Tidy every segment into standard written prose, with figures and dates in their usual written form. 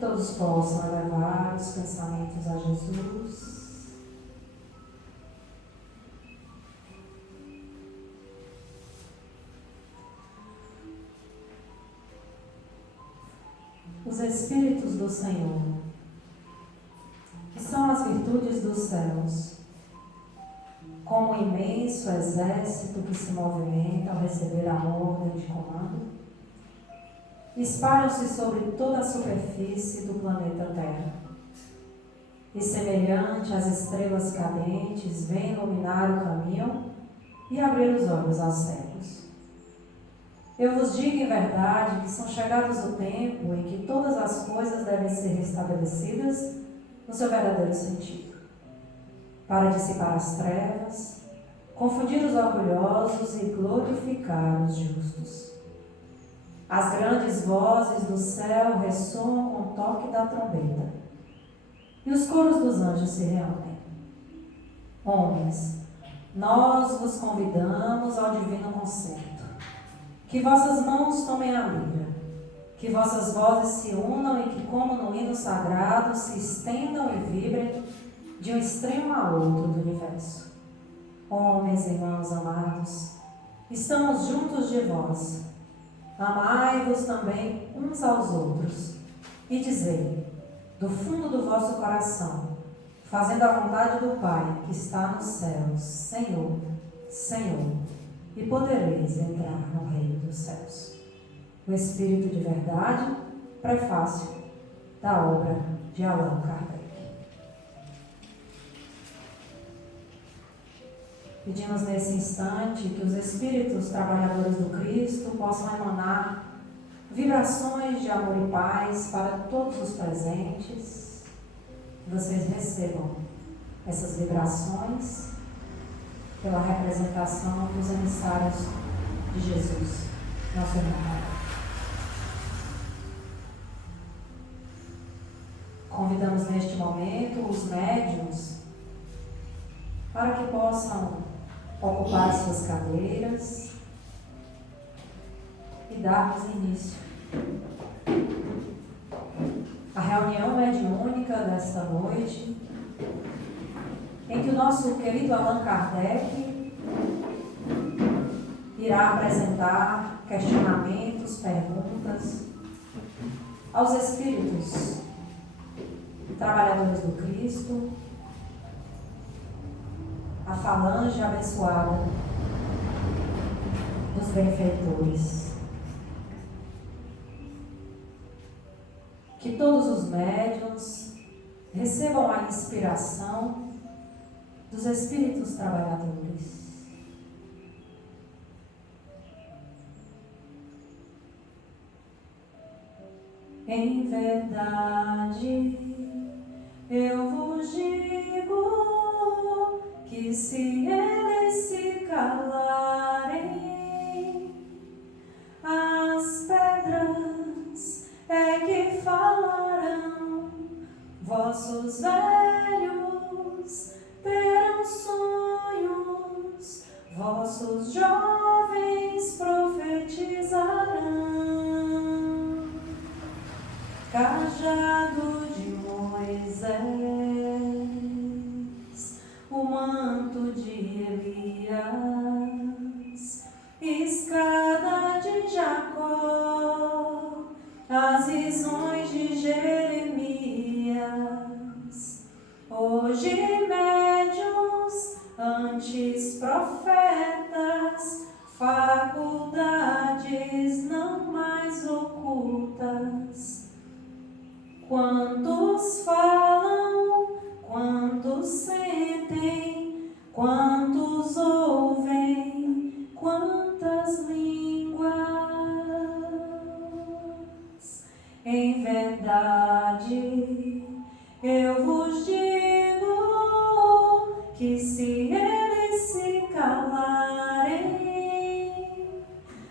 todos possam elevar os pensamentos a Jesus. Os Espíritos do Senhor, que são as virtudes dos céus, como um imenso exército que se movimenta ao receber a ordem de comando, espalham-se sobre toda a superfície do planeta Terra. E semelhante às estrelas cadentes, vêm iluminar o caminho e abrir os olhos aos cegos. Eu vos digo em verdade que são chegados o tempo em que todas as coisas devem ser restabelecidas no seu verdadeiro sentido, para dissipar as trevas, confundir os orgulhosos e glorificar os justos. As grandes vozes do céu ressoam com o toque da trombeta, e os coros dos anjos se reúnem. Homens, nós vos convidamos ao divino concerto. Que vossas mãos tomem a lira, que vossas vozes se unam e que, como no hino sagrado, se estendam e vibrem de um extremo a outro do universo. Homens e irmãos amados, estamos juntos de vós. Amai-vos também uns aos outros e dizei, do fundo do vosso coração, fazendo a vontade do Pai que está nos céus, Senhor, Senhor, e podereis entrar no reino dos céus. O Espírito de Verdade, prefácio da obra de Allan Kardec. Pedimos nesse instante que os Espíritos trabalhadores do Cristo possam emanar vibrações de amor e paz para todos os presentes. Que vocês recebam essas vibrações pela representação dos emissários de Jesus, nosso irmão. Convidamos neste momento os médiuns para que possam ocupar suas cadeiras e darmos início à reunião mediúnica desta noite, em que o nosso querido Allan Kardec irá apresentar questionamentos, perguntas aos Espíritos trabalhadores do Cristo, a falange abençoada dos benfeitores. Que todos os médiuns recebam a inspiração dos Espíritos trabalhadores. Em verdade, eu vos digo que se eles se calarem, as pedras é que falarão. Vossos velhos terão sonhos, vossos jovens profetizarão. Cajado de Moisés, o manto de Elias, escada de Jacó, as visões de Jeremias. Hoje médiuns, antes profetas, faculdades não mais ocultas. Quantos falam, quantos sentem, quantos ouvem, quantas línguas. Em verdade, eu vos digo que se eles se calarem,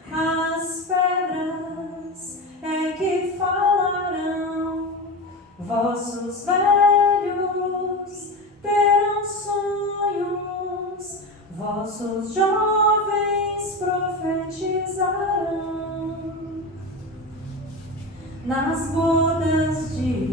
as pedras é que falarão. Vossos velhos terão sonhos, vossos jovens profetizarão. Nas bodas de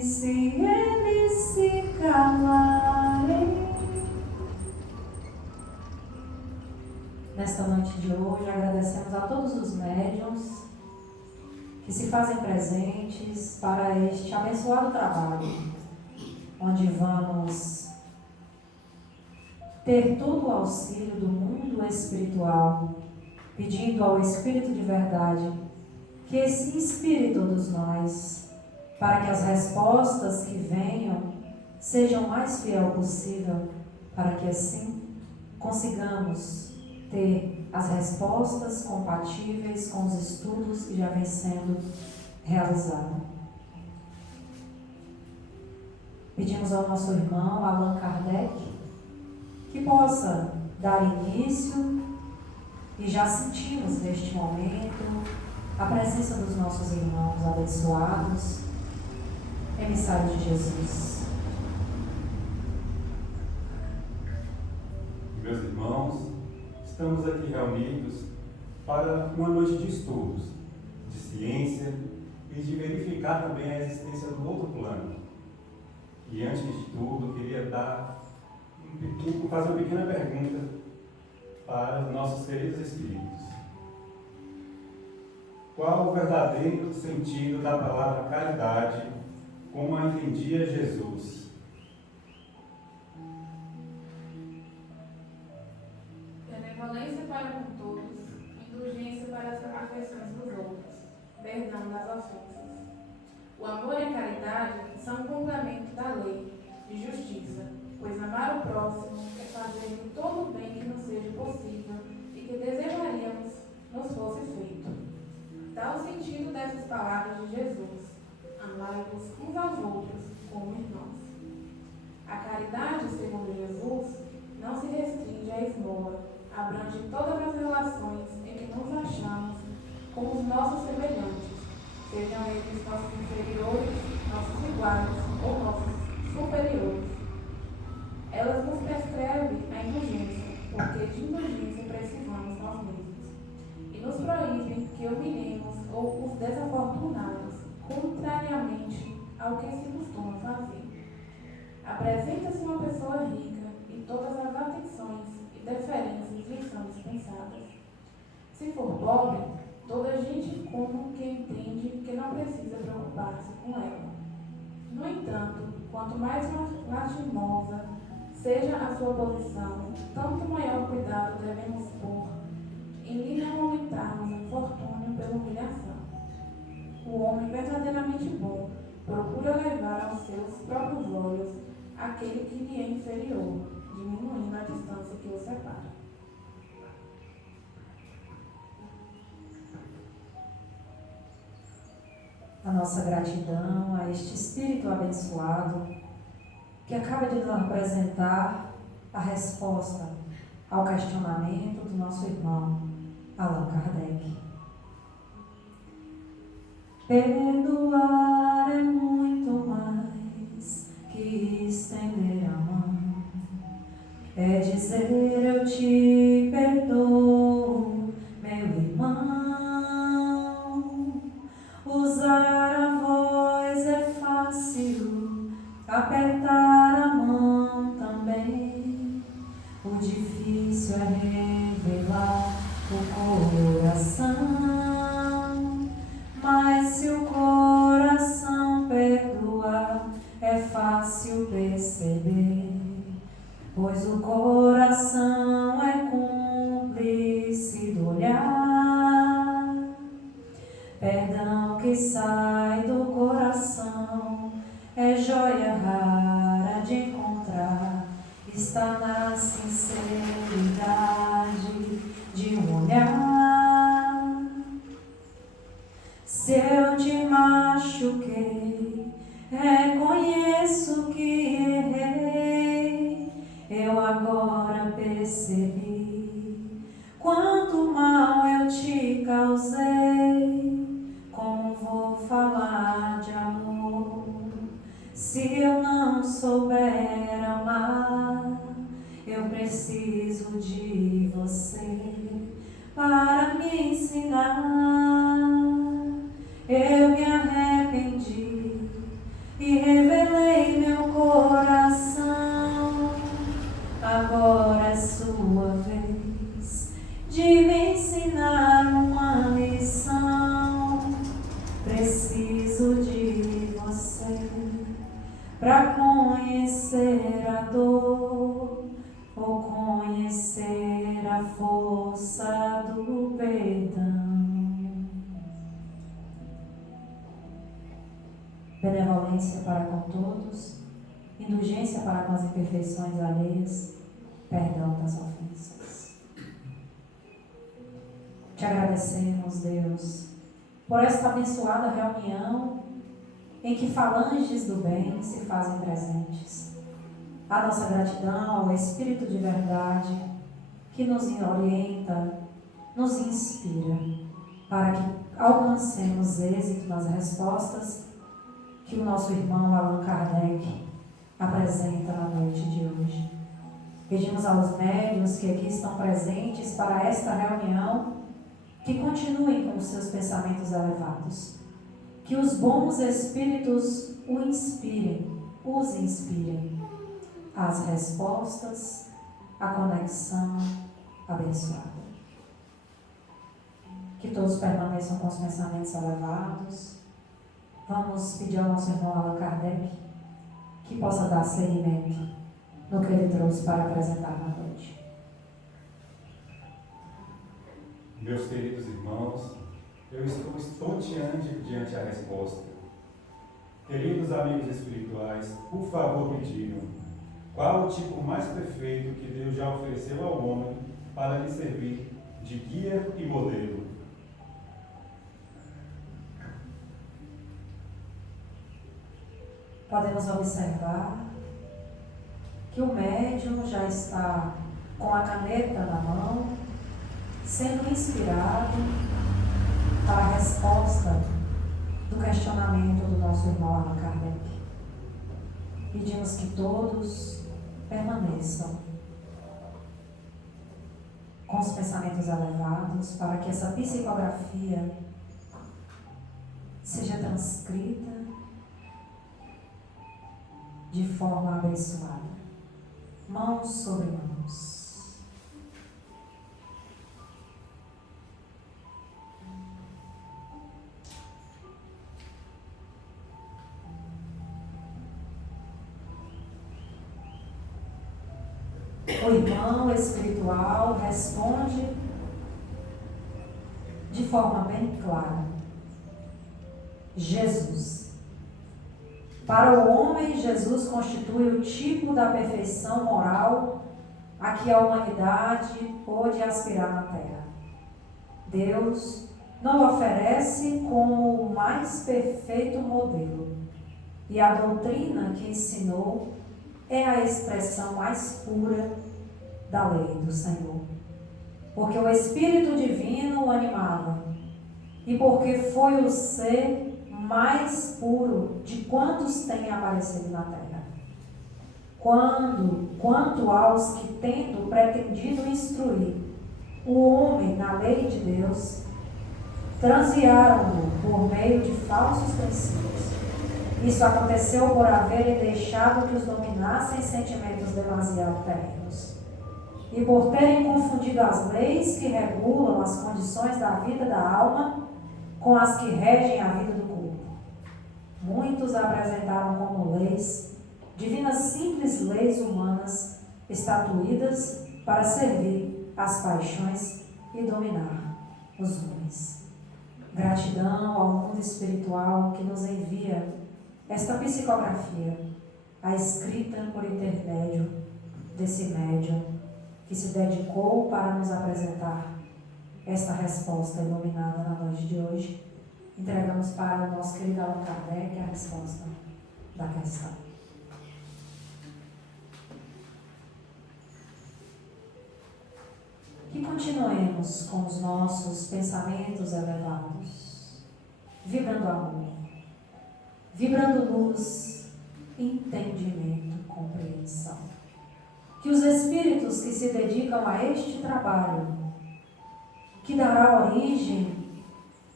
se eles se calarem. Nesta noite de hoje, agradecemos a todos os médiuns que se fazem presentes para este abençoado trabalho, onde vamos ter todo o auxílio do mundo espiritual, pedindo ao Espírito de verdade que se inspire todos nós, para que as respostas que venham sejam o mais fiel possível, para que assim consigamos ter as respostas compatíveis com os estudos que já vem sendo realizados. Pedimos ao nosso irmão Allan Kardec que possa dar início, e já sentimos neste momento a presença dos nossos irmãos abençoados, emissários de Jesus. Meus irmãos, estamos aqui reunidos para uma noite de estudos, de ciência e de verificar também a existência do outro plano. E antes de tudo, queria fazer uma pequena pergunta para os nossos queridos espíritos. Qual o verdadeiro sentido da palavra caridade, como a entendia Jesus? Benevolência para com todos, indulgência para as afeições dos outros, perdão das ofensas. O amor e a caridade são um complemento da lei de justiça, pois amar o próximo é fazer todo o bem que nos seja possível e que desejaríamos nos fosse feito. Dá o sentido dessas palavras de Jesus: amai-vos uns aos outros como irmãos. A caridade, segundo Jesus, não se restringe à esmola, abrange todas as relações em que nos achamos com os nossos semelhantes, sejam eles nossos inferiores, nossos iguais ou nossos superiores. Elas nos prescrevem a indulgência, porque de indulgência precisamos nós mesmos, e nos proíbem que humilhemos ou os desafortunados, contrariamente ao que se costuma fazer. Apresenta-se uma pessoa rica e todas as atenções e deferências lhe são dispensadas. Se for pobre, toda gente como que entende que não precisa preocupar-se com ela. No entanto, quanto mais lastimosa seja a sua posição, tanto maior cuidado devemos pôr em lhe não aumentarmos o infortúnio pela humilhação. O homem verdadeiramente bom procura levar aos seus próprios olhos aquele que lhe é inferior, diminuindo a distância que o separa. A nossa gratidão a este Espírito abençoado que acaba de nos apresentar a resposta ao questionamento do nosso irmão Allan Kardec. Perdoar é muito mais que estender a mão, é dizer eu te perdoo, meu irmão. Usar a voz é fácil, apertar a mão também. O difícil é revelar o coração. Mas se o coração perdoar, é fácil perceber, pois o coração é cúmplice do olhar. Perdão que sai do coração é joia rara de encontrar, está na sinceridade de um olhar. Se eu te machuquei, reconheço que errei, eu agora percebi quanto mal eu te causei. Como vou falar de amor se eu não souber amar? Eu preciso de você para me ensinar. Eu me arrependi e benevolência para com todos, indulgência para com as imperfeições alheias, perdão das ofensas. Te agradecemos, Deus, por esta abençoada reunião em que falanges do bem se fazem presentes. A nossa gratidão ao Espírito de verdade que nos orienta, nos inspira, para que alcancemos êxito nas respostas que o nosso irmão Allan Kardec apresenta na noite de hoje. Pedimos aos médiuns que aqui estão presentes para esta reunião que continuem com os seus pensamentos elevados, que os bons espíritos os inspirem às respostas, à conexão abençoada. Que todos permaneçam com os pensamentos elevados. Vamos pedir ao nosso irmão Allan Kardec que possa dar seguimento no que ele trouxe para apresentar na noite. Meus queridos irmãos, eu estou estonteante diante a resposta. Queridos amigos espirituais, por favor me digam, qual o tipo mais perfeito que Deus já ofereceu ao homem para lhe servir de guia e modelo? Podemos observar que o médium já está com a caneta na mão, sendo inspirado para a resposta do questionamento do nosso irmão Allan Kardec. Pedimos que todos permaneçam com os pensamentos elevados para que essa psicografia seja transcrita de forma abençoada. Mãos sobre mãos. O irmão espiritual responde de forma bem clara: Jesus. Para o homem, Jesus constitui o tipo da perfeição moral a que a humanidade pôde aspirar na Terra. Deus não oferece como o mais perfeito modelo, e a doutrina que ensinou é a expressão mais pura da lei do Senhor. Porque o Espírito Divino o animava, e porque foi o ser mais puro de quantos têm aparecido na terra. Quanto aos que, tendo pretendido instruir o homem na lei de Deus, transviaram-no por meio de falsos princípios. Isso aconteceu por haverem deixado que os dominassem sentimentos demasiado terrenos, e por terem confundido as leis que regulam as condições da vida da alma com as que regem a vida do corpo. Muitos apresentaram como leis divinas simples leis humanas estatuídas para servir às paixões e dominar os homens. Gratidão ao mundo espiritual que nos envia esta psicografia, a escrita por intermédio desse médium que se dedicou para nos apresentar esta resposta iluminada na noite de hoje. Entregamos para o nosso querido Allan Kardec a resposta da questão. Que continuemos com os nossos pensamentos elevados, vibrando amor, vibrando luz, entendimento, compreensão. Que os espíritos que se dedicam a este trabalho, que dará origem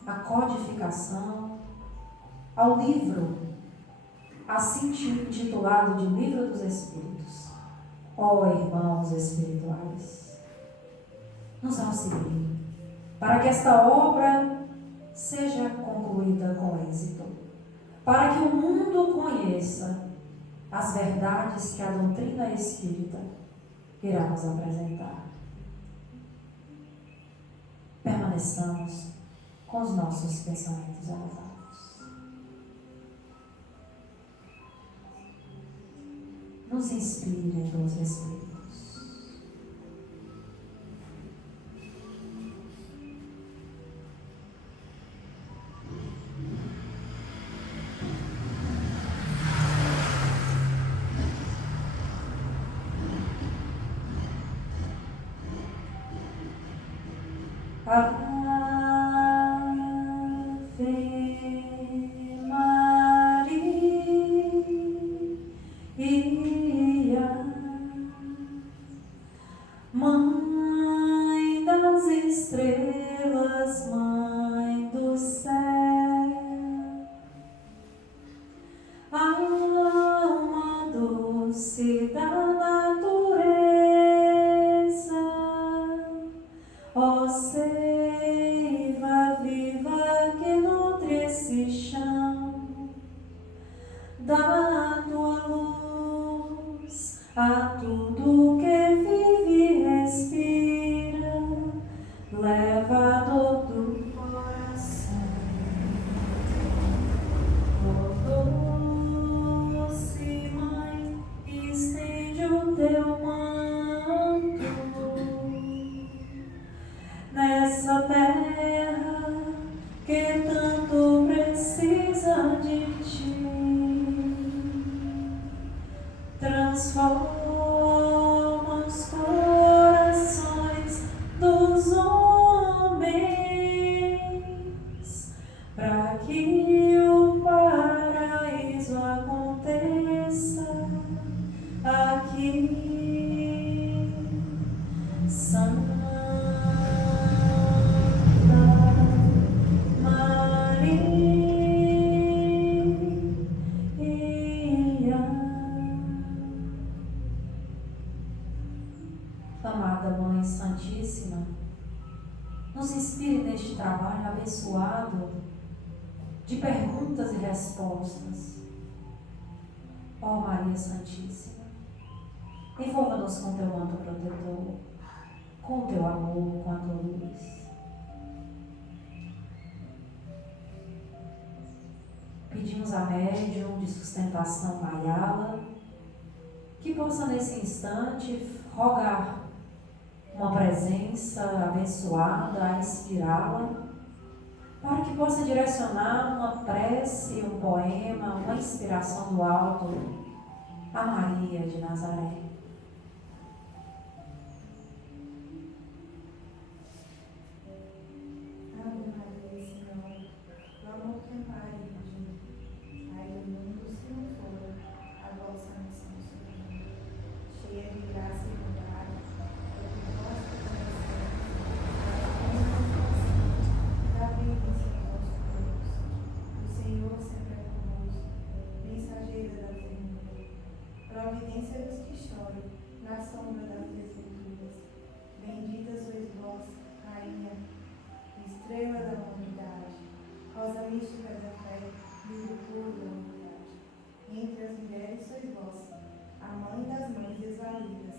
à codificação, ao livro, assim intitulado de Livro dos Espíritos, ó irmãos espirituais, nos auxiliem para que esta obra seja concluída com êxito, para que o mundo conheça as verdades que a doutrina espírita irá nos apresentar. Permaneçamos com os nossos pensamentos elevados. nos inspirem dos Espíritos. Ave Maria, Mãe das estrelas, Mãe do céu, alma doce da natureza, ó seiva viva que nutre esse chão, dá tua luz a tudo que vive e respira, leva a dor do coração. Ó doce Mãe, estende o teu manto nessa terra que tanto precisa de ti. Transforma os corações dos homens, para que o paraíso aconteça aqui. Santa amada Mãe Santíssima, nos inspire neste trabalho abençoado de perguntas e respostas. Ó Maria Santíssima, envolva-nos com teu manto protetor, com teu amor, com a tua luz. Pedimos a médium de sustentação Maiala que possa nesse instante rogar uma presença abençoada a inspirá-la, para que possa direcionar uma prece, um poema, uma inspiração do alto a Maria de Nazaré. Ave Maria, Senhor, do amor que ampara e redime, ai do mundo se não for a vossa missão sublime, cheia de graça e bondade, eu que vós conhecemos, da vivência dos vossos corpos. O Senhor sempre é convosco, mensageira da ternura, providência dos que choram, na sombra das desventuras. Bendita sois vós, Rainha, estrela da humanidade, rosa mística da fé, livro puro da humanidade. Entre as mulheres sois vós, a mãe das mães desvalidas,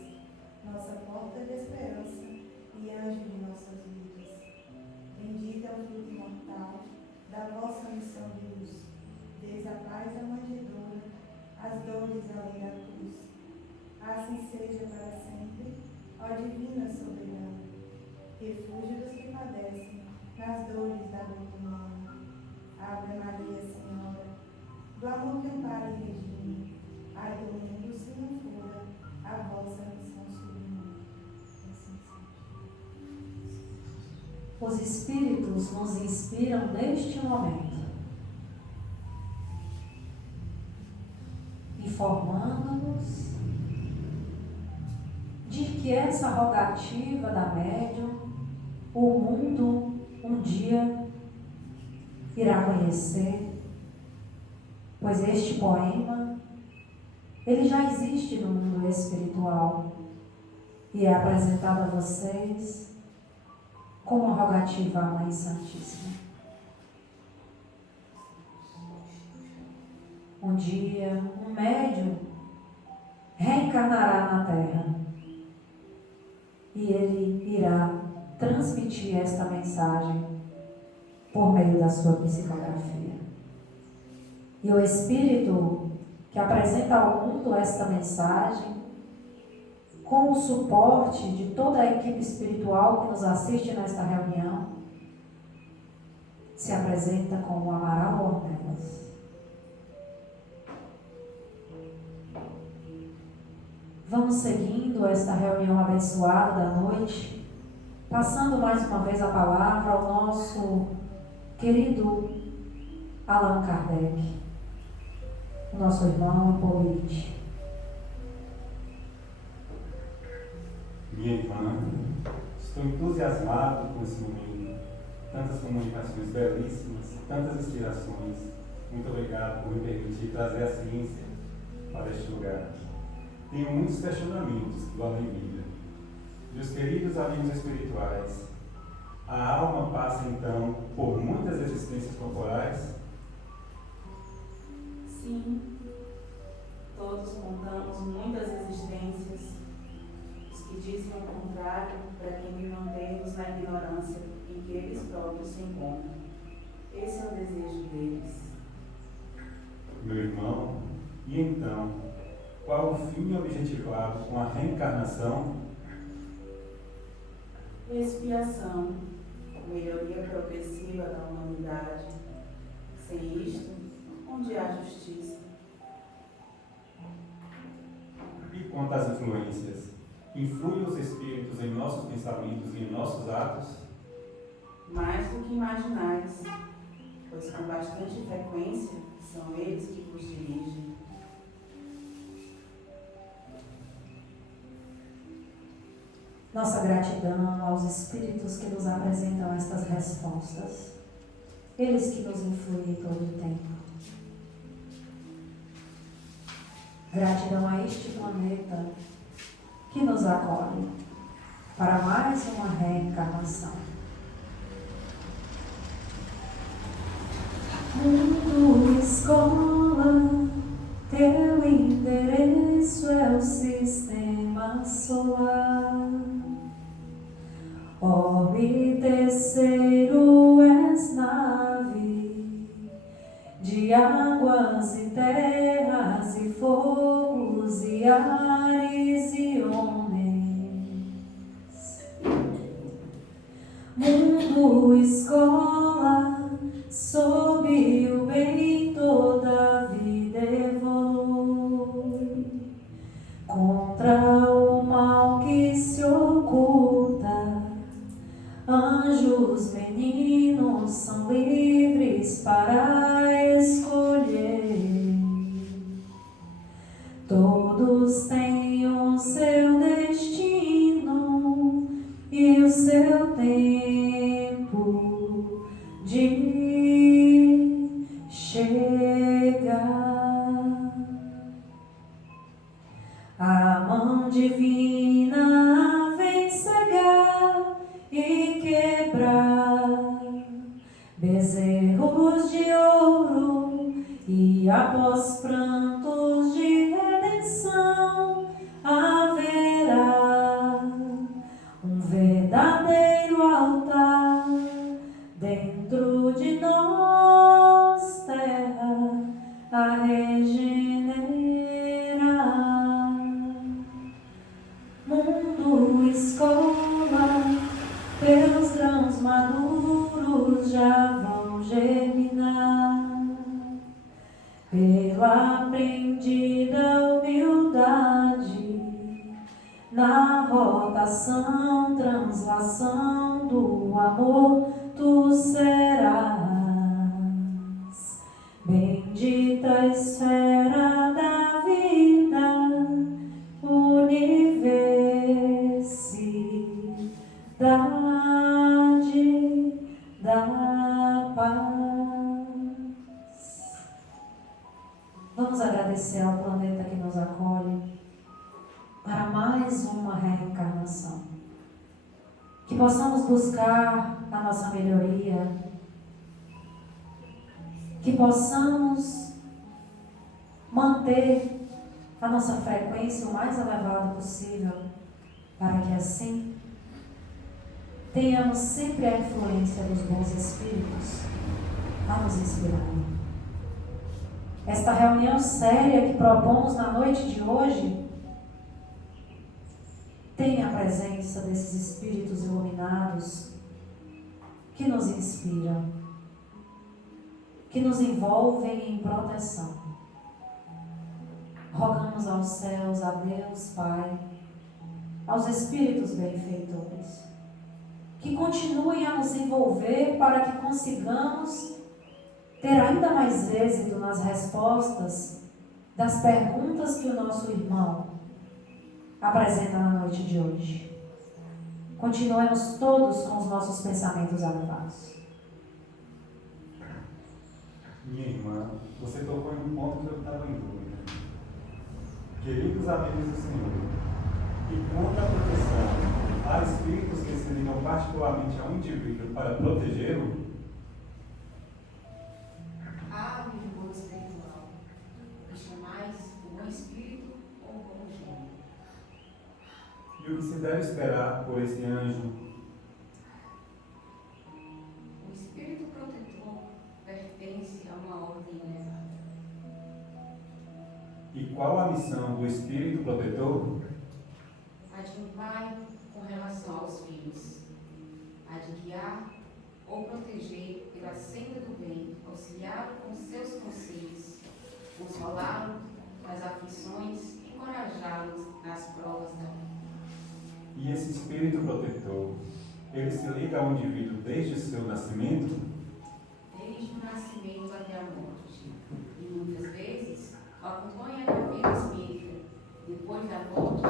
nossa porta de esperança e anjo de nossas vidas. Bendita é o fruto imortal da vossa missão de luz, desde a paz da manjedoura, as dores além da cruz. Assim seja para sempre, ó divina soberana, refúgio dos que padecem nas dores da luta humana. Ave Maria, Senhora, do amor que ampara e redime, ai do mundo se não fora a vossa missão sublime. Assim seja. Os Espíritos nos inspiram neste momento, informando-nos de que essa rogativa da médium, o mundo um dia irá conhecer, pois este poema, ele já existe no mundo espiritual e é apresentado a vocês como uma rogativa à Mãe Santíssima. Um dia, um médium reencarnará na Terra e ele irá transmitir esta mensagem por meio da sua psicografia. E o Espírito que apresenta ao mundo esta mensagem, com o suporte de toda a equipe espiritual que nos assiste nesta reunião, se apresenta como Amaral Ornelas. Vamos seguindo esta reunião abençoada da noite, passando mais uma vez a palavra ao nosso querido Allan Kardec, o nosso irmão Hipólito. Minha irmã, estou entusiasmado com esse momento. Tantas comunicações belíssimas, tantas inspirações. Muito obrigado por me permitir trazer a ciência para este lugar. Tenho muitos questionamentos do além-vida. Meus queridos amigos espirituais, a alma passa então por muitas existências corporais? Sim, todos contamos muitas existências. Os que dizem o contrário pretendem manter-nos na ignorância em que eles próprios se encontram. Esse é o desejo deles. Meu irmão, e então, qual o fim objetivado com a reencarnação? Expiação, melhoria progressiva da humanidade. Sem isto, onde há justiça? E quanto às influências? Influem os espíritos em nossos pensamentos e em nossos atos? Mais do que imaginais, pois com bastante frequência são eles que vos dirigem. Nossa gratidão aos espíritos que nos apresentam estas respostas, eles que nos influem todo o tempo. Gratidão a este planeta que nos acolhe para mais uma reencarnação. Mundo Escola, teu endereço é o sistema solar. Orbe terceiro és nave de águas e terras e fogos e ares e homens. Mundo Escola, sob o bem toda a vida evolui, contra o mal que se oculta, anjos meninos são livres para escolher. Todos têm o seu destino e o seu tempo de chegar. A mão divina vem cegar e quebrar bezerros de ouro, e após prantos de redenção haverá um verdadeiro altar dentro de nós, terra a regenerar. Mundo Escola, teus grãos maduros já vão germinar. Pela aprendida humildade, na rotação, translação do amor, tu serás bendita esfera da vida, universidade da paz. Vamos agradecer ao planeta que nos acolhe para mais uma reencarnação. Que possamos buscar a nossa melhoria, que possamos manter a nossa frequência o mais elevada possível, para que assim tenhamos sempre a influência dos bons espíritos a nos inspirarem. esta reunião séria que propomos na noite de hoje tem a presença desses espíritos iluminados que nos inspiram, que nos envolvem em proteção. Rogamos aos céus, a Deus Pai, aos espíritos benfeitores, que continuem a nos envolver para que consigamos ter ainda mais êxito nas respostas das perguntas que o nosso irmão apresenta na noite de hoje. Continuemos todos com os nossos pensamentos elevados. Minha irmã, você tocou em um ponto que eu estava em dúvida. Queridos amigos do Senhor, e quanto à proteção, há espíritos que se ligam particularmente a um indivíduo para protegê-lo? Há um vigor espiritual, que chamais o bom espírito ou o bom gênio. E o que se deve esperar por esse anjo? O espírito protetor pertence a uma ordem elevada. E qual a missão do espírito protetor? A de um pai com relação aos filhos, a de guiar ou proteger pela senda do bem, auxiliá-lo com seus conselhos, consolá-lo nas aflições, encorajá-lo nas provas da vida. E esse espírito protetor, ele se liga ao indivíduo desde o seu nascimento? Desde o nascimento até a morte, e muitas vezes acompanha a vida espírita, depois da morte,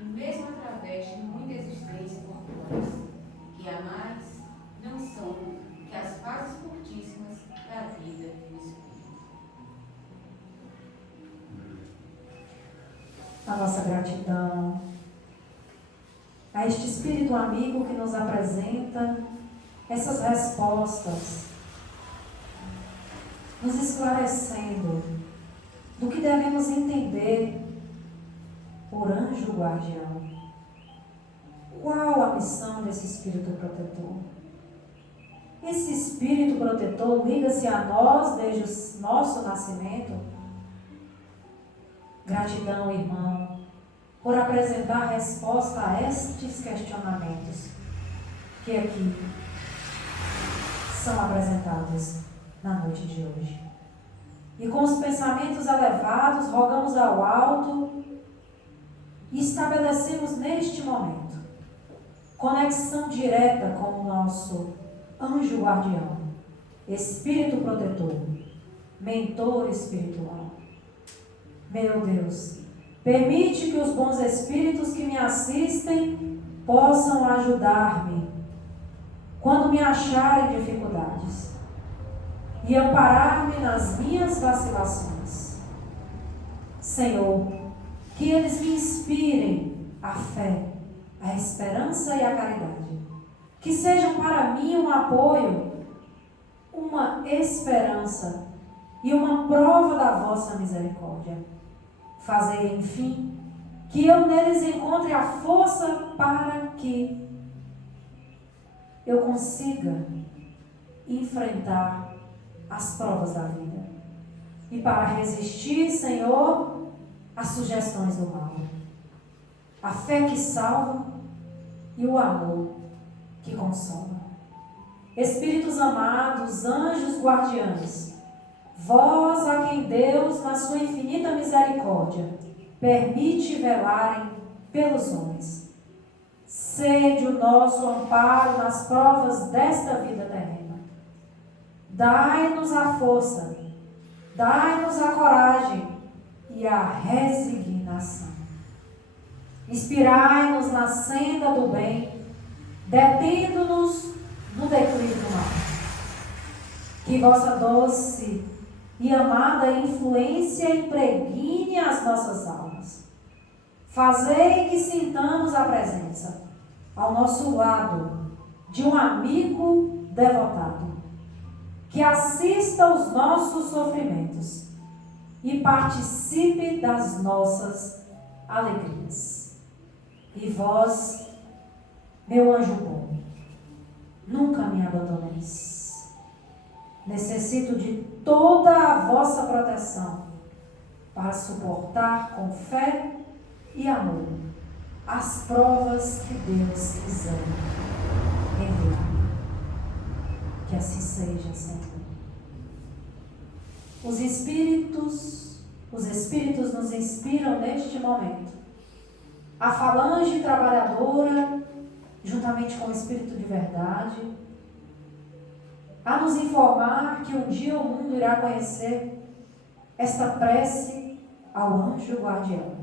e mesmo através de muitas existências corporais, que a mais não são que as fases curtíssimas da vida do espírito. A nossa gratidão a este espírito amigo que nos apresenta essas respostas, nos esclarecendo do que devemos entender por anjo guardião. Qual a missão desse espírito protetor? Esse espírito protetor liga-se a nós desde o nosso nascimento. Gratidão, irmão, por apresentar resposta a estes questionamentos que aqui são apresentados na noite de hoje. E com os pensamentos elevados, rogamos ao alto e estabelecemos neste momento conexão direta com o nosso anjo guardião, espírito protetor, mentor espiritual. Meu Deus, permite que os bons espíritos que me assistem possam ajudar-me quando me acharem dificuldades e amparar-me nas minhas vacilações. Senhor, que eles me inspirem a fé, a esperança e a caridade. Que sejam para mim um apoio, uma esperança e uma prova da vossa misericórdia. Fazei, enfim, que eu neles encontre a força para que eu consiga enfrentar as provas da vida e para resistir, Senhor, às sugestões do mal. A fé que salva e o amor que consola. Espíritos amados, anjos guardiães, vós a quem Deus, na sua infinita misericórdia, permite velarem pelos homens. Sede o nosso amparo nas provas desta vida terrena. Dai-nos a força, dai-nos a coragem e a resignação. Inspirai-nos na senda do bem, detendo-nos no declive do mal. Que vossa doce e amada influência impregne as nossas almas. Fazei que sintamos a presença, ao nosso lado, de um amigo devotado, que assista aos nossos sofrimentos e participe das nossas alegrias. E vós, meu anjo bom, nunca me abandoneis, necessito de toda a vossa proteção para suportar com fé e amor as provas que Deus quiser enviar. Que assim seja, Senhor. Os Espíritos nos inspiram neste momento. A falange trabalhadora, juntamente com o Espírito de verdade, a nos informar que um dia o mundo irá conhecer esta prece ao anjo guardião.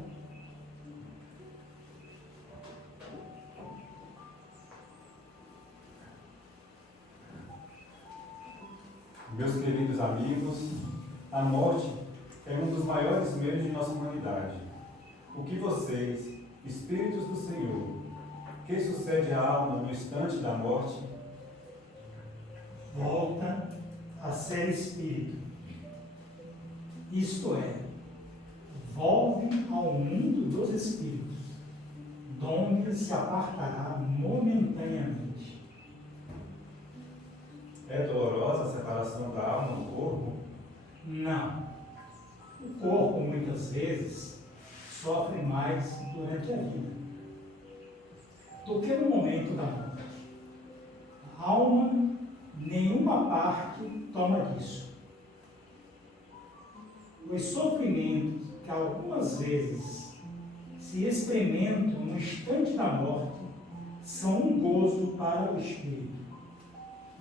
Meus queridos amigos, a morte é um dos maiores medos de nossa humanidade. O que vocês, Espíritos do Senhor, que sucede à alma no instante da morte? Volta a ser espírito. Isto é, volve ao mundo dos espíritos, donde se apartará momentaneamente. É dolorosa a separação da alma do corpo? Não. O corpo, muitas vezes, sofre mais durante a vida do que no momento da morte. A alma, nenhuma parte toma disso. Os sofrimentos que algumas vezes se experimentam no instante da morte são um gozo para o espírito,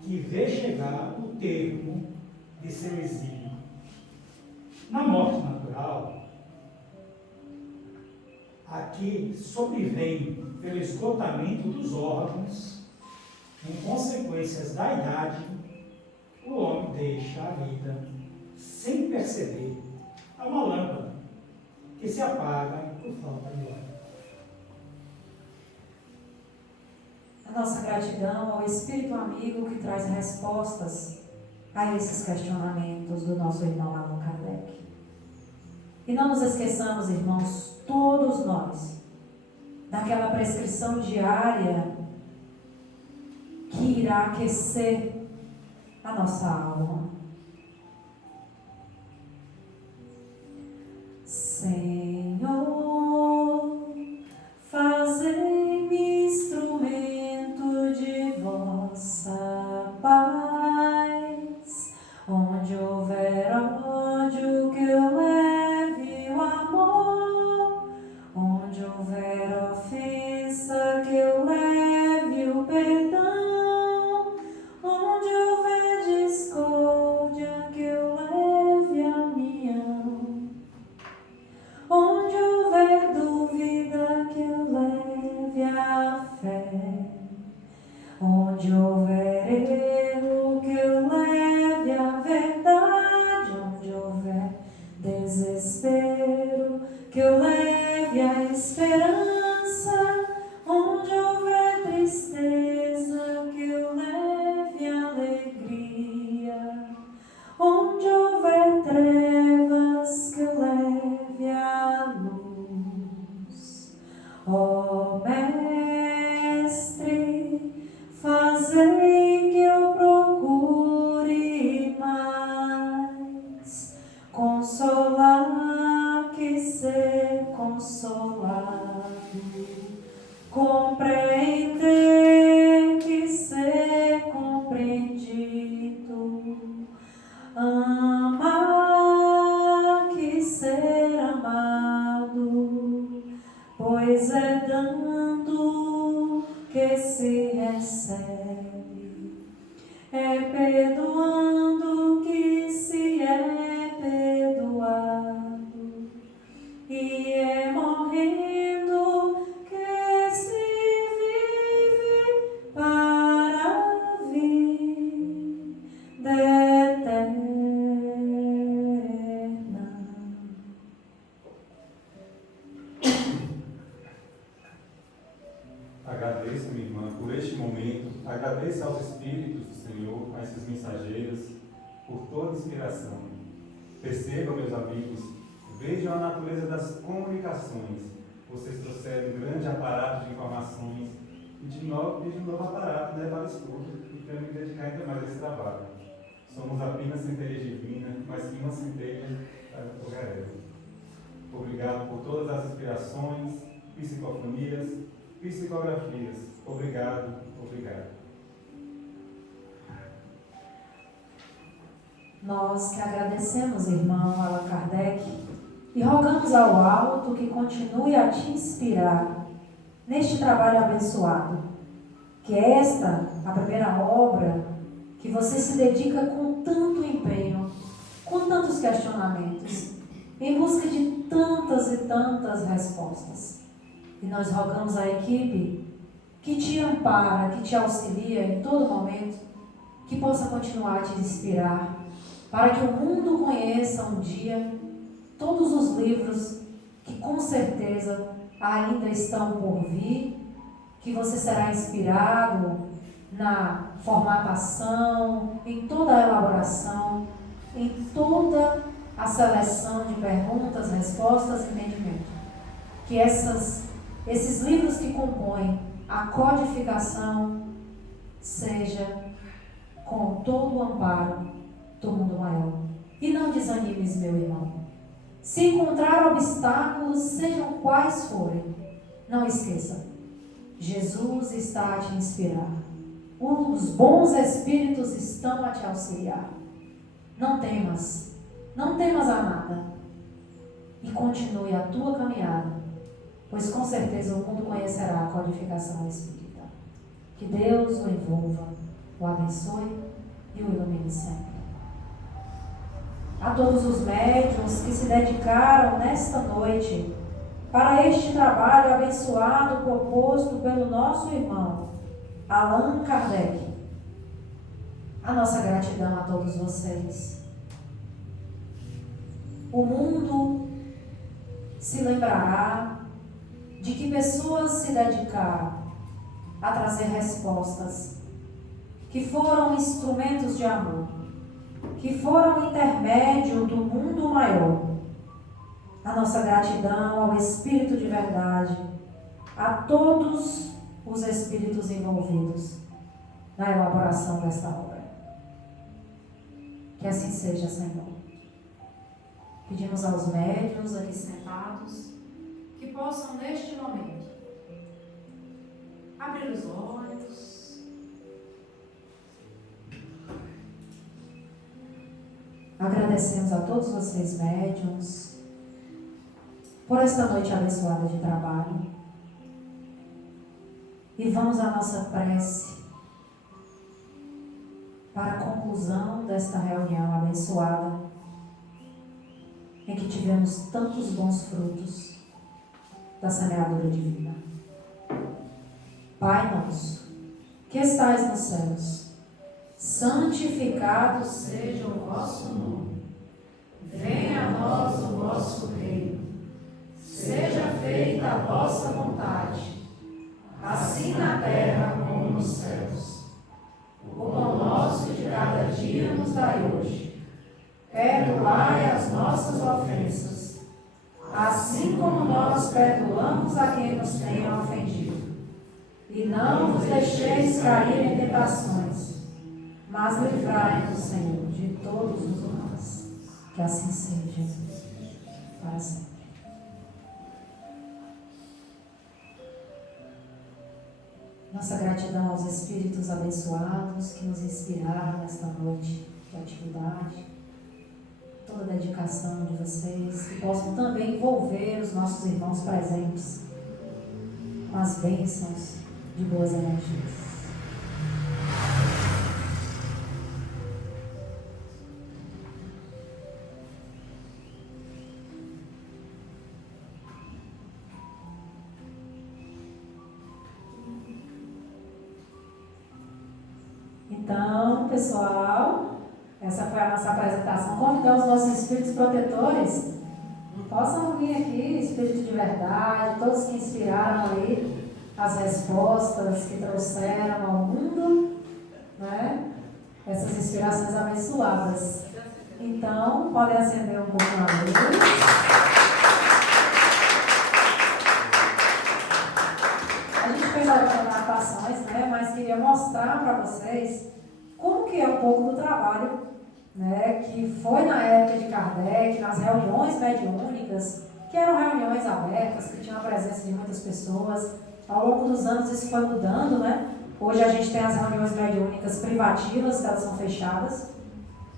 que vê chegar o termo de seu exílio. Na morte natural, aqui sobrevém pelo esgotamento dos órgãos, em consequências da idade, o homem deixa a vida sem perceber a uma lâmpada que se apaga por falta de óleo. A nossa gratidão ao Espírito amigo que traz respostas a esses questionamentos do nosso irmão Allan Kardec. E não nos esqueçamos, irmãos, todos nós, daquela prescrição diária que irá aquecer a nossa alma. Senhor, fazei-me instrumento de vossa paz. Onde houver ódio, que eu leve o amor. Onde houver ofensa, que eu leve o perdão. Onde houver discórdia, que eu leve a união. Onde houver dúvida, que eu leve a fé. Onde houver erro, que eu leve a verdade. Onde houver desespero, que eu leve a esperança. Onde houver tristeza, que eu leve a alegria. Onde houver trevas, que eu leve a luz. Ó Mestre, fazei que eu procure mais consolar que ser consolado, compreender que ser compreendido, amar que ser amado, pois é dando que se recebe, é perdoando que se é perdoado, e é morrendo que se vive para a vida eterna. Agradeço, minha irmã, por este momento. Agradeço aos Espíritos do Senhor, a esses mensageiros, por toda a inspiração. Percebam, meus amigos, vejam a natureza das comunicações. Vocês trouxeram um grande aparato de informações e de novo aparato, para o estudo, e para me dedicar ainda mais a esse trabalho. somos apenas centelhas divinas, mas que uma centelha fogarela. Obrigado por todas as inspirações, psicofonias, psicografias. Obrigado, obrigado. Nós que agradecemos, irmão Allan Kardec, e rogamos ao alto que continue a te inspirar neste trabalho abençoado, que é esta, a primeira obra, que você se dedica com tanto empenho, com tantos questionamentos, em busca de tantas e tantas respostas. E nós rogamos à equipe que te ampara, que te auxilia em todo momento, que possa continuar a te inspirar, para que o mundo conheça um dia todos os livros que com certeza ainda estão por vir, que você será inspirado na formatação, em toda a elaboração, em toda a seleção de perguntas, respostas e entendimento. Que esses livros que compõem a codificação seja com todo o amparo do mundo maior. E não desanimes, meu irmão. Se encontrar obstáculos, sejam quais forem, não esqueça, Jesus está a te inspirar. Os bons espíritos estão a te auxiliar. Não temas a nada. E continue a tua caminhada, pois com certeza o mundo conhecerá a codificação espírita. Que Deus o envolva, o abençoe e o ilumine sempre. A todos os médiuns que se dedicaram nesta noite para este trabalho abençoado proposto pelo nosso irmão Allan Kardec, a nossa gratidão a todos vocês. O mundo se lembrará de que pessoas se dedicaram a trazer respostas que foram instrumentos de amor, que foram intermédio do mundo maior. A nossa gratidão ao Espírito de verdade, a todos os espíritos envolvidos na elaboração desta obra. Que assim seja, Senhor. Pedimos aos médiuns aqui sentados que possam, neste momento, abrir os olhos, agradecemos a todos vocês, médiuns, por esta noite abençoada de trabalho. E vamos à nossa prece para a conclusão desta reunião abençoada, em que tivemos tantos bons frutos da semeadura divina. Pai nosso, que estais nos céus, santificado seja o vosso nome. Venha a nós o vosso reino. Seja feita a vossa vontade, assim na terra como nos céus. O pão nosso de cada dia nos dai hoje. Perdoai as nossas ofensas, assim como nós perdoamos a quem nos tenha ofendido. E não nos deixeis cair em tentações, mas livrai-nos, Senhor, de todos os males. Que assim seja, para sempre. Nossa gratidão aos Espíritos abençoados que nos inspiraram nesta noite de atividade, toda a dedicação de vocês, que possam também envolver os nossos irmãos presentes com as bênçãos de boas energias. Então, pessoal, essa foi a nossa apresentação. Convidar os nossos espíritos protetores, possam vir aqui, espíritos de verdade, todos que inspiraram ali as respostas que trouxeram ao mundo, né? Essas inspirações abençoadas. Então, podem acender um pouco a luz. A gente fez algumas anotações, né? Mas queria mostrar para vocês como que é um pouco do trabalho né, que foi na época de Kardec, nas reuniões mediúnicas, que eram reuniões abertas, que tinham a presença de muitas pessoas. Ao longo dos anos isso foi mudando, né? Hoje a gente tem as reuniões mediúnicas privativas, que elas são fechadas.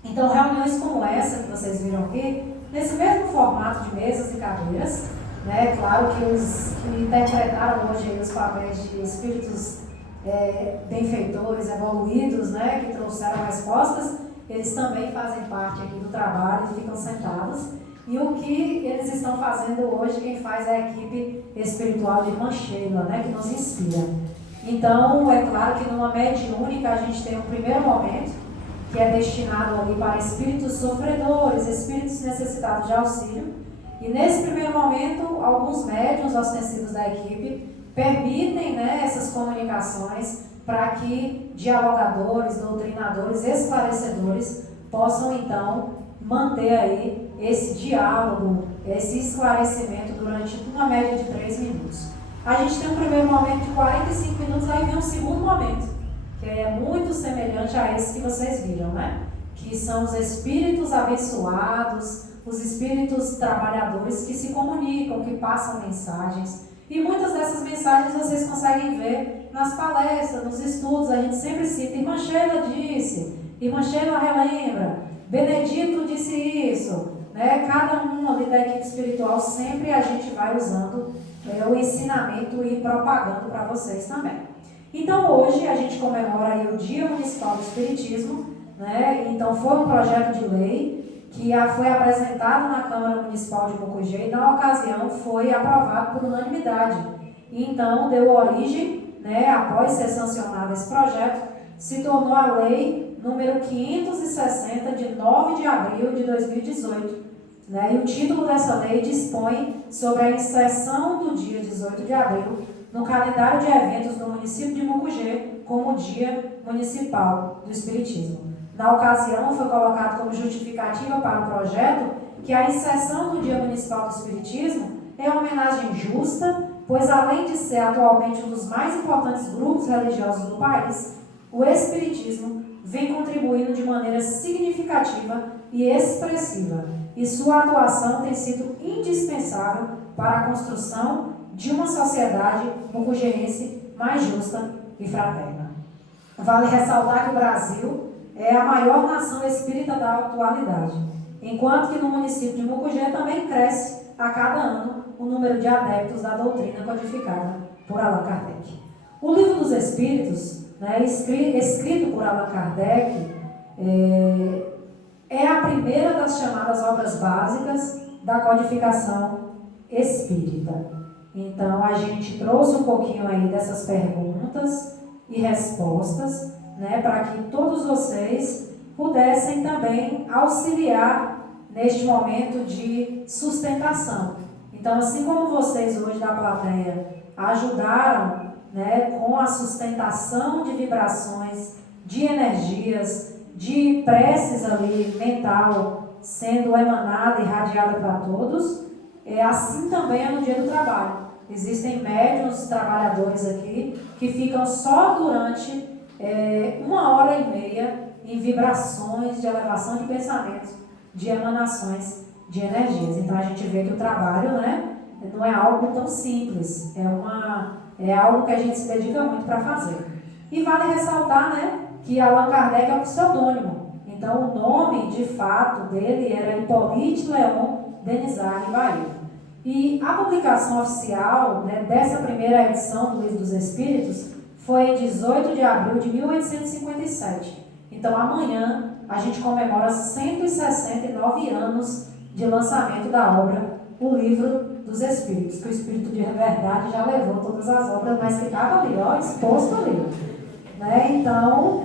Então, reuniões como essa que vocês viram aqui, nesse mesmo formato de mesas e cadeiras, né? Claro que os que interpretaram hoje os papéis de espíritos benfeitores, evoluídos, né? Que trouxeram respostas, eles também fazem parte aqui do trabalho e ficam sentados. E o que eles estão fazendo hoje, quem faz é a equipe espiritual de Irmã Sheila, né? Que nos inspira. Então, é claro que numa mediúnica a gente tem um primeiro momento, que é destinado ali para espíritos sofredores, espíritos necessitados de auxílio. E nesse primeiro momento, alguns médiuns ostensivos da equipe permitem, né, essas comunicações para que dialogadores, doutrinadores, esclarecedores possam então manter aí esse diálogo, esse esclarecimento durante uma média de 3 minutos. A gente tem um primeiro momento de 45 minutos, aí vem um segundo momento, que é muito semelhante a esse que vocês viram, né? Que são os espíritos abençoados, os espíritos trabalhadores que se comunicam, que passam mensagens. E muitas dessas mensagens vocês conseguem ver nas palestras, nos estudos. A gente sempre cita, Irmã Sheila disse, Irmã Sheila relembra, Benedito disse isso, né? Cada um ali da equipe espiritual, sempre a gente vai usando o ensinamento e propagando para vocês também. Então hoje a gente comemora aí o Dia Municipal do Espiritismo, né? Então foi um projeto de lei que foi apresentado na Câmara Municipal de Mucugê e na ocasião foi aprovado por unanimidade. E então deu origem, né, após ser sancionado esse projeto, se tornou a lei número 560 de 9 de abril de 2018. Né? E o título dessa lei dispõe sobre a inserção do dia 18 de abril no calendário de eventos do município de Mucugê como Dia Municipal do Espiritismo. Na ocasião, foi colocado como justificativa para o projeto que a inserção do Dia Municipal do Espiritismo é uma homenagem justa, pois além de ser atualmente um dos mais importantes grupos religiosos do país, o Espiritismo vem contribuindo de maneira significativa e expressiva, e sua atuação tem sido indispensável para a construção de uma sociedade mucugenense mais justa e fraterna. Vale ressaltar que o Brasil é a maior nação espírita da atualidade, enquanto que no município de Mucugê também cresce a cada ano o número de adeptos da doutrina codificada por Allan Kardec. O Livro dos Espíritos, né, escrito por Allan Kardec, é a primeira das chamadas obras básicas da codificação espírita. Então, a gente trouxe um pouquinho aí dessas perguntas e respostas, né, para que todos vocês pudessem também auxiliar neste momento de sustentação. Então, assim como vocês hoje da plateia ajudaram, né, com a sustentação de vibrações, de energias, de preces ali mental sendo emanada e irradiada para todos, assim também é no dia do trabalho. Existem médiuns trabalhadores aqui que ficam só durante 1h30 em vibrações de elevação de pensamentos, de emanações de energias. Então a gente vê que o trabalho, né, não é algo tão simples, é algo que a gente se dedica muito para fazer. E vale ressaltar, né, que Allan Kardec é um pseudônimo. Então o nome de fato dele era Hippolyte Léon Denizari Bahia. E a publicação oficial, né, dessa primeira edição do Livro dos Espíritos foi em 18 de abril de 1857. Então amanhã a gente comemora 169 anos de lançamento da obra O Livro dos Espíritos, que o Espírito de Verdade já levou todas as obras, mas que estava ali, ó, exposto ali. Né? Então,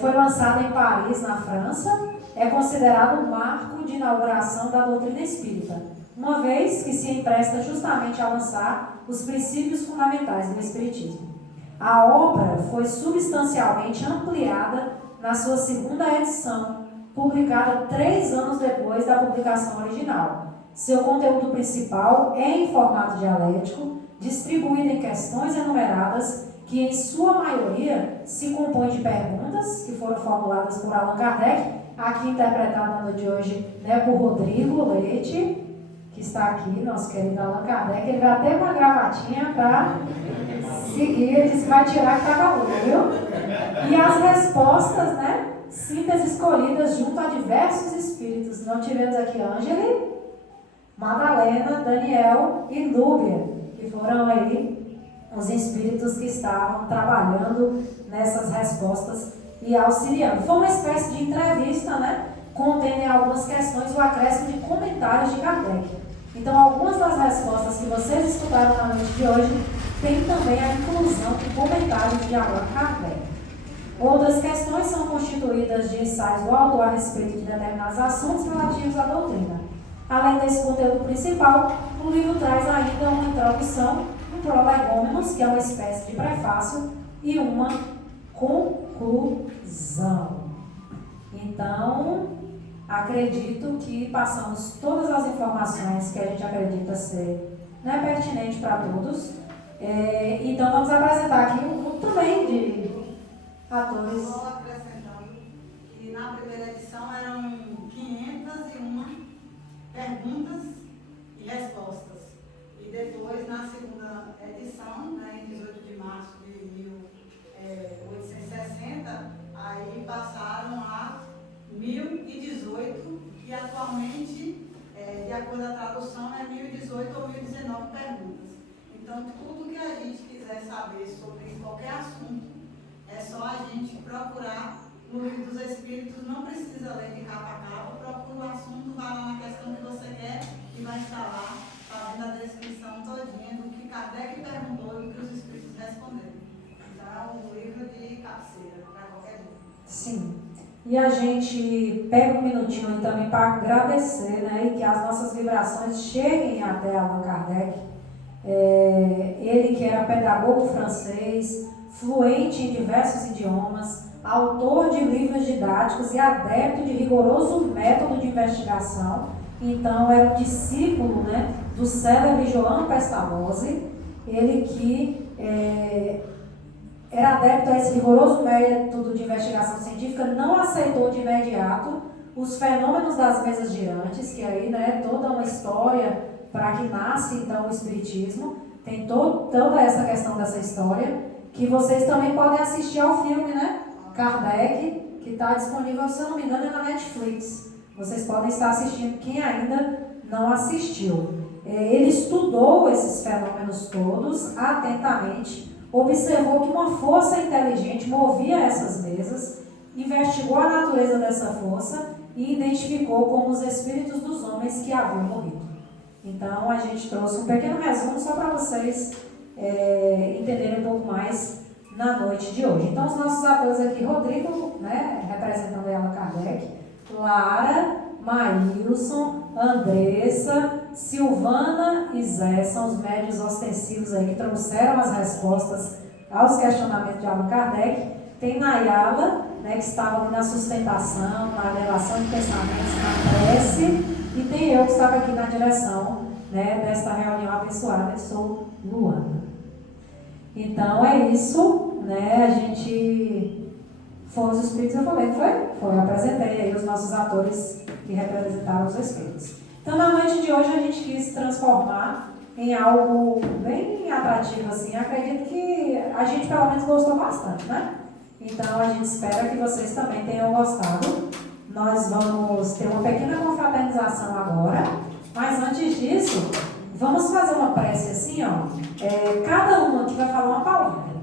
foi lançado em Paris, na França, é considerado um marco de inauguração da doutrina espírita, uma vez que se empresta justamente a lançar os princípios fundamentais do Espiritismo. A obra foi substancialmente ampliada na sua segunda edição, publicada 3 anos depois da publicação original. Seu conteúdo principal é em formato dialético, distribuído em questões enumeradas, que em sua maioria se compõem de perguntas que foram formuladas por Allan Kardec aqui interpretado na noite de hoje, né, por Rodrigo Leite, que está aqui, nosso querido Allan Kardec. Ele vai até uma gravatinha para seguir, ele disse que vai tirar que tá calor, viu? E as respostas, né, síntese escolhidas junto a diversos espíritos. Não tivemos aqui Ângele, Madalena, Daniel e Núbia, que foram aí os espíritos que estavam trabalhando nessas respostas e auxiliando. Foi uma espécie de entrevista, né, contendo algumas questões o acréscimo de comentários de Kardec. Então, algumas das respostas que vocês escutaram na noite de hoje tem também a inclusão de comentários de Allan Kardec. Outras questões são constituídas de ensaios do autor a respeito de determinados assuntos relativos à doutrina. Além desse conteúdo principal, o livro traz ainda uma introdução, um prolegômenos, que é uma espécie de prefácio, e uma conclusão. Então, acredito que passamos todas as informações que a gente acredita ser, né, pertinente para todos. Então, vamos apresentar aqui um grupo também de atores. Só acrescentando que na primeira edição eram 501 perguntas e respostas. E depois, na segunda edição, né, em 18 de março de 1860, aí passaram a 1018 e atualmente, de acordo com a tradução, é 1018 ou 1019 perguntas. Então, tudo que a gente quiser saber sobre qualquer assunto, é só a gente procurar no Livro dos Espíritos, não precisa ler de capa a capa, procura o assunto, vai lá na questão que você quer e vai estar lá fazendo a descrição todinha do que Kardec perguntou e o que os Espíritos responderam. Então, é um livro de cabeceira para qualquer um. Sim. E a gente pega um minutinho aí também para agradecer, né, e que as nossas vibrações cheguem até Allan Kardec. Ele que era pedagogo francês, fluente em diversos idiomas, autor de livros didáticos e adepto de rigoroso método de investigação. Então, era um discípulo, né, do célebre João Pestalozzi, ele que era adepto a esse rigoroso método de investigação científica, não aceitou de imediato os fenômenos das mesas girantes, que aí, né, toda uma história para que nasce então o Espiritismo, tem toda essa questão dessa história, que vocês também podem assistir ao filme, né, Kardec, que está disponível, se eu não me engano, é na Netflix. Vocês podem estar assistindo, quem ainda não assistiu. Ele estudou esses fenômenos todos atentamente, observou que uma força inteligente movia essas mesas, investigou a natureza dessa força e identificou como os espíritos dos homens que haviam morrido. Então, a gente trouxe um pequeno resumo só para vocês entenderem um pouco mais na noite de hoje. Então, os nossos atores aqui, Rodrigo, né, representando Allan Kardec, Lara, Maílson, Andressa, Silvana e Zé, são os médios ostensivos aí que trouxeram as respostas aos questionamentos de Allan Kardec. Tem Nayala, né, que estava ali na sustentação, na elevação de pensamentos, na prece, e tem eu que estava aqui na direção, né, desta reunião abençoada, que sou Luana. Então é isso, né, a gente foi os espíritos, eu falei, foi, apresentei aí os nossos atores que representaram os espíritos. Então, na noite de hoje, a gente quis transformar em algo bem atrativo, assim. Acredito que a gente, pelo menos, gostou bastante, né? Então, a gente espera que vocês também tenham gostado. Nós vamos ter uma pequena confraternização agora, mas antes disso, vamos fazer uma prece assim, ó. Cada um aqui vai falar uma palavra.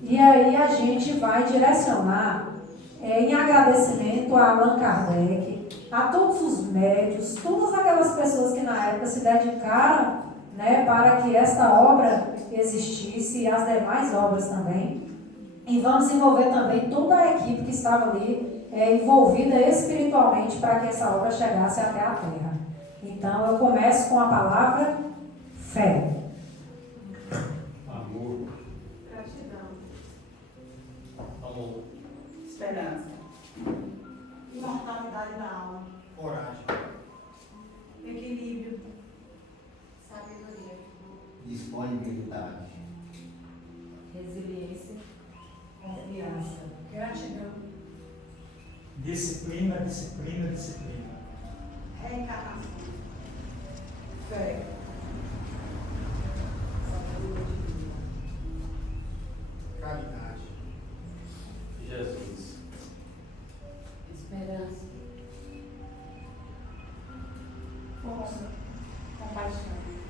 E aí a gente vai direcionar em agradecimento a Allan Kardec, a todos os médios, todas aquelas pessoas que na época se dedicaram, né, para que esta obra existisse e as demais obras também. E vamos envolver também toda a equipe que estava ali envolvida espiritualmente para que essa obra chegasse até a Terra. Então eu começo com a palavra fé. Amor. Gratidão. Amor. Esperança. Imortalidade da alma. Coragem. Equilíbrio. Sabedoria. Disponibilidade. Resiliência. Confiança. Gratidão. Disciplina. Disciplina, disciplina, disciplina. Reencarnação. Fé. Caridade. Jesus. Esperança. Força. Compaixão.